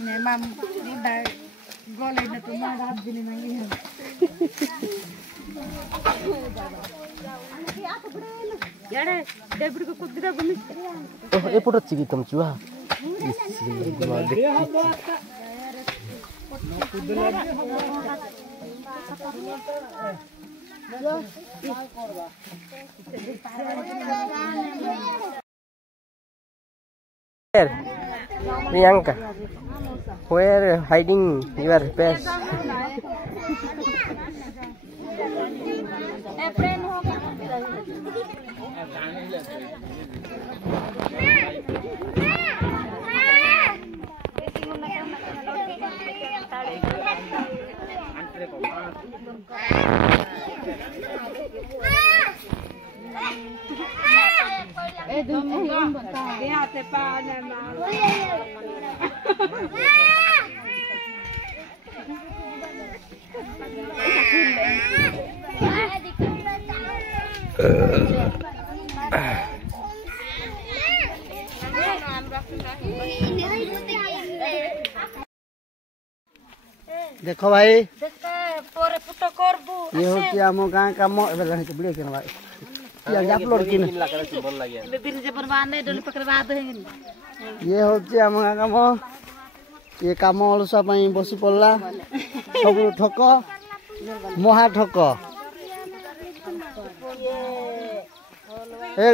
Memang udah golek na tumarap din nang iyan. यारे debut को कुछ दिरा बनी ओ ए फोटो चिकी तुम चुहा इसी मार देख Priyanka, where hiding your pets? देखो भाई ये होती आम गाँ कम वीडियो के भाई अपलोड की ये होती आम गाँ कम ये कम अलसा बसी पड़ा सब ठक महा ठक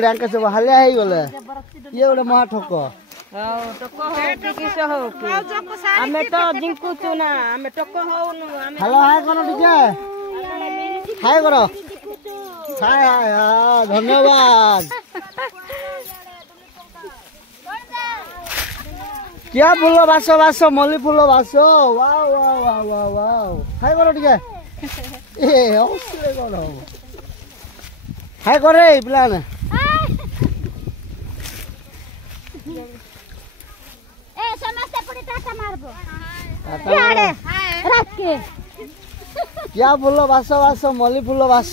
डांके सब हालिया हो गले ये गोटे महा ठक आमे तो जिंकुचु ना आमे टक होनु हेलो हाय करो टिके हाय करो हाय हाय धन्यवाद क्या फूल बास बास मल्ली फूल बास wow wow wow wow wow hi करो टिके ए हसले करो हाय करे प्लान क्या फूल बास बास मल्ली फूल बास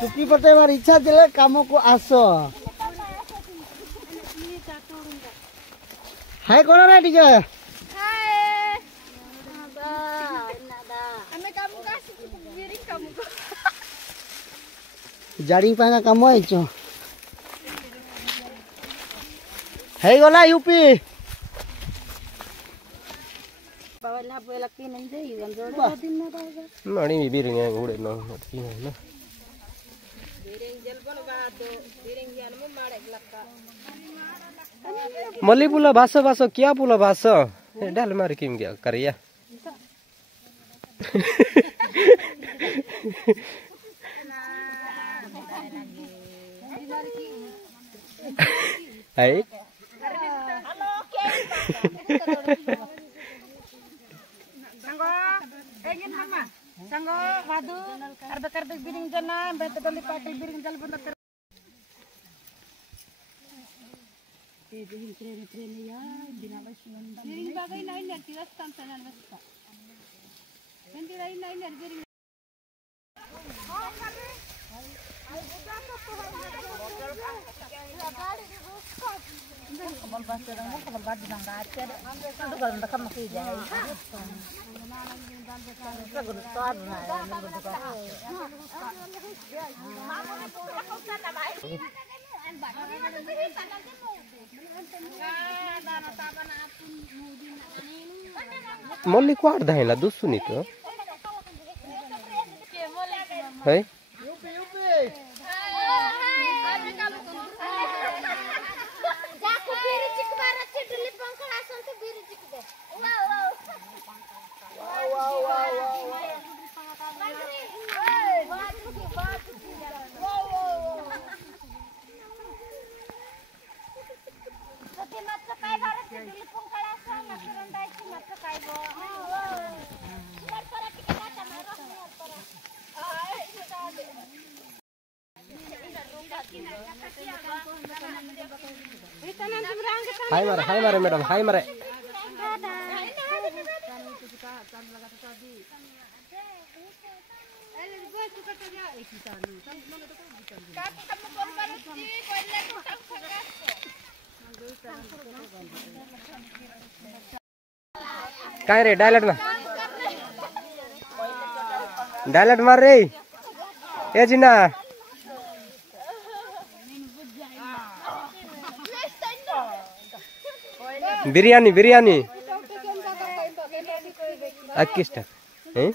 टुकी पटेवार इच्छा दिले काम को आस हाय करो ना टीके जारी पाना काम है गला यूपी मणि बिरिंग उड़े न मल्ली फूल भास भास क्या फूल भास डाल मार किम गया करिया है संगो वादु करदे बिरिंग जना बेतडली पाटी बिरिंग जल बंद कर ए बिरिंग ट्रेन या बिना बस बिरिंग बागै नाही नरती रस्ता सनन रस्ता नंदी राई नाही नर बिरिंग कमल बास रंग कमल बाद नंगा आते तो गरम रखम की जाए मल्ली को आड़ धाइला दुसुनी तो है हाय मारे मैडम हाय मारे काय रे डायलेक्ट मार रे ए जिना बिरयानी अक्किष्ट हैं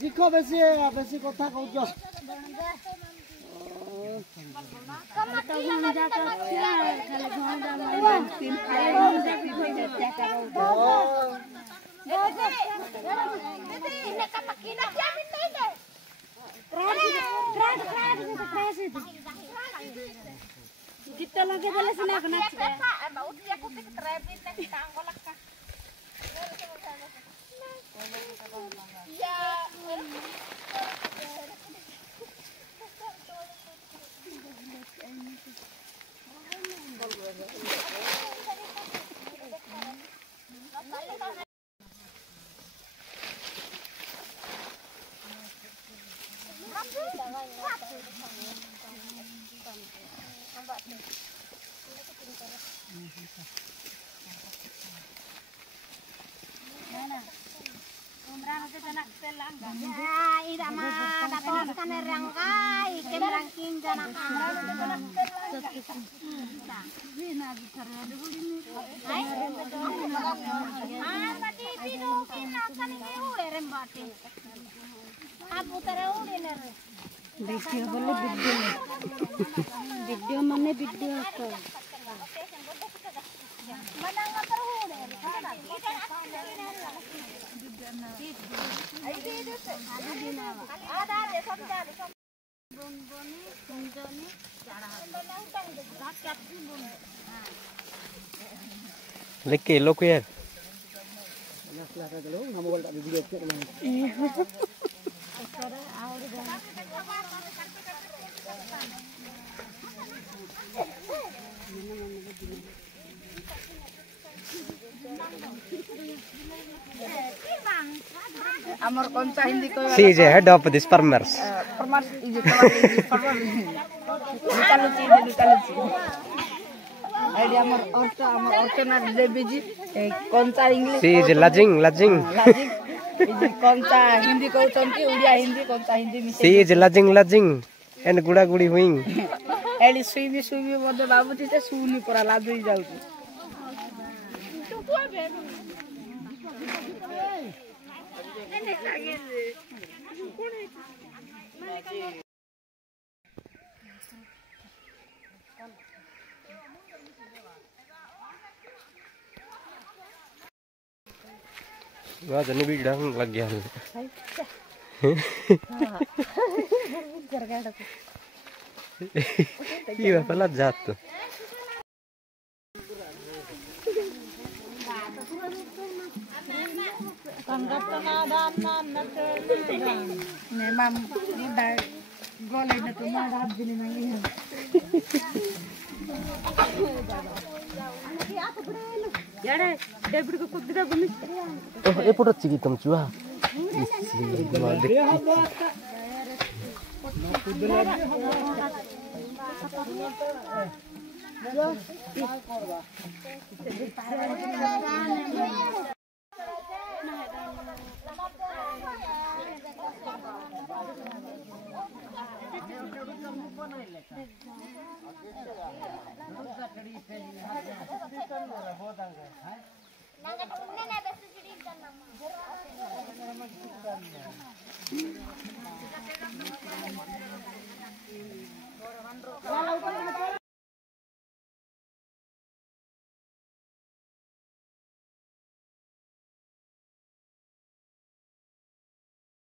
जिखो बेसी बेसी कथा कहूच Kita lagi boleh senang kena. Video mana video apa? लेके लो को यार Amor konca hindi ko. She is a head of this farmers. Farmers is luci. Idea amor orto na debeji konca English. She is lodging. Is konca hindi ko chonti udia hindi konca hindi mi. She is lodging and guda gudi huing. Eli suibi bode babu tite suni pora ladui jauchi. Wah, jadi bidang lagi hal. Iya, pelat jatuh. Memang udah golek na tumarap din nang iyan. Yare, David ko kudra bumi. Oh, ये photo चाहिए तुम चुहा।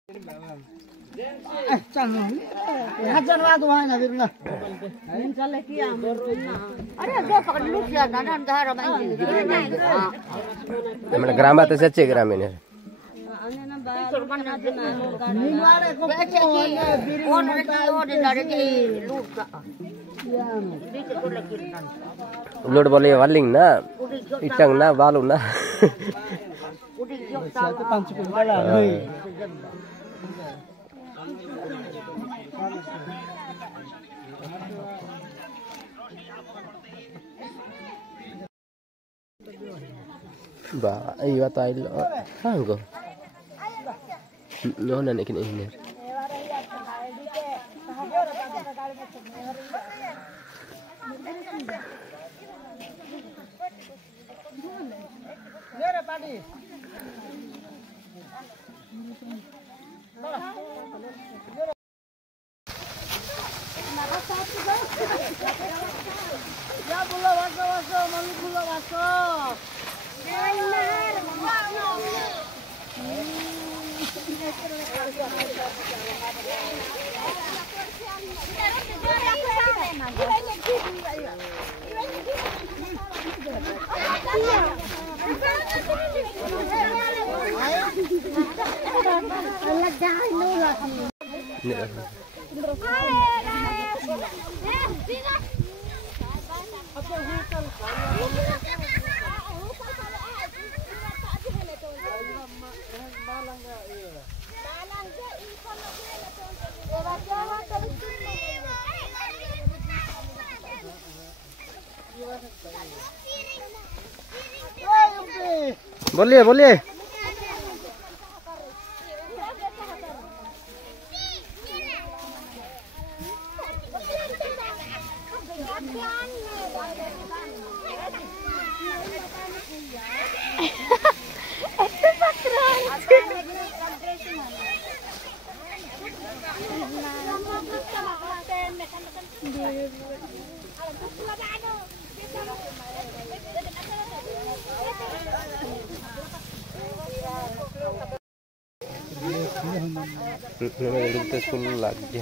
हजार बात वहाँ ना फिर ना अरे दो पकड़ लूट लिया दादा अंधार हमारे ग्राम तो सच्चे ग्रामीण है लोड बोले वालिंग ना इटंग ना बालू ना पाँच कुंटल नहीं ba iya tai lo hanggo no na nekin ini ya pulau waso malu pulau waso बोलिए बोलिए itu full lagi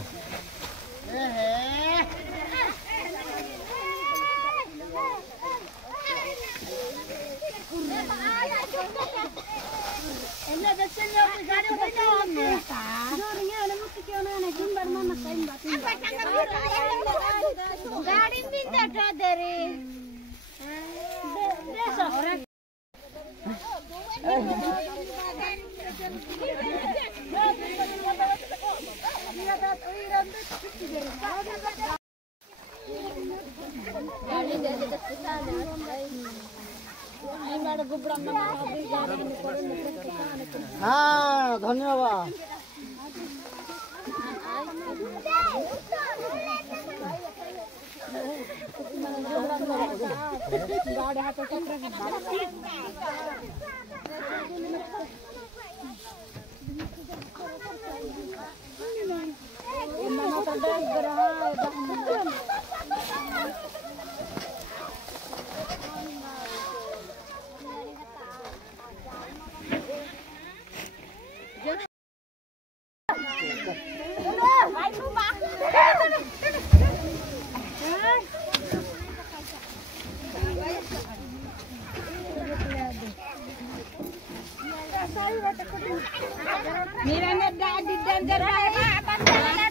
हाँ धन्यवाद Mira, dan di dan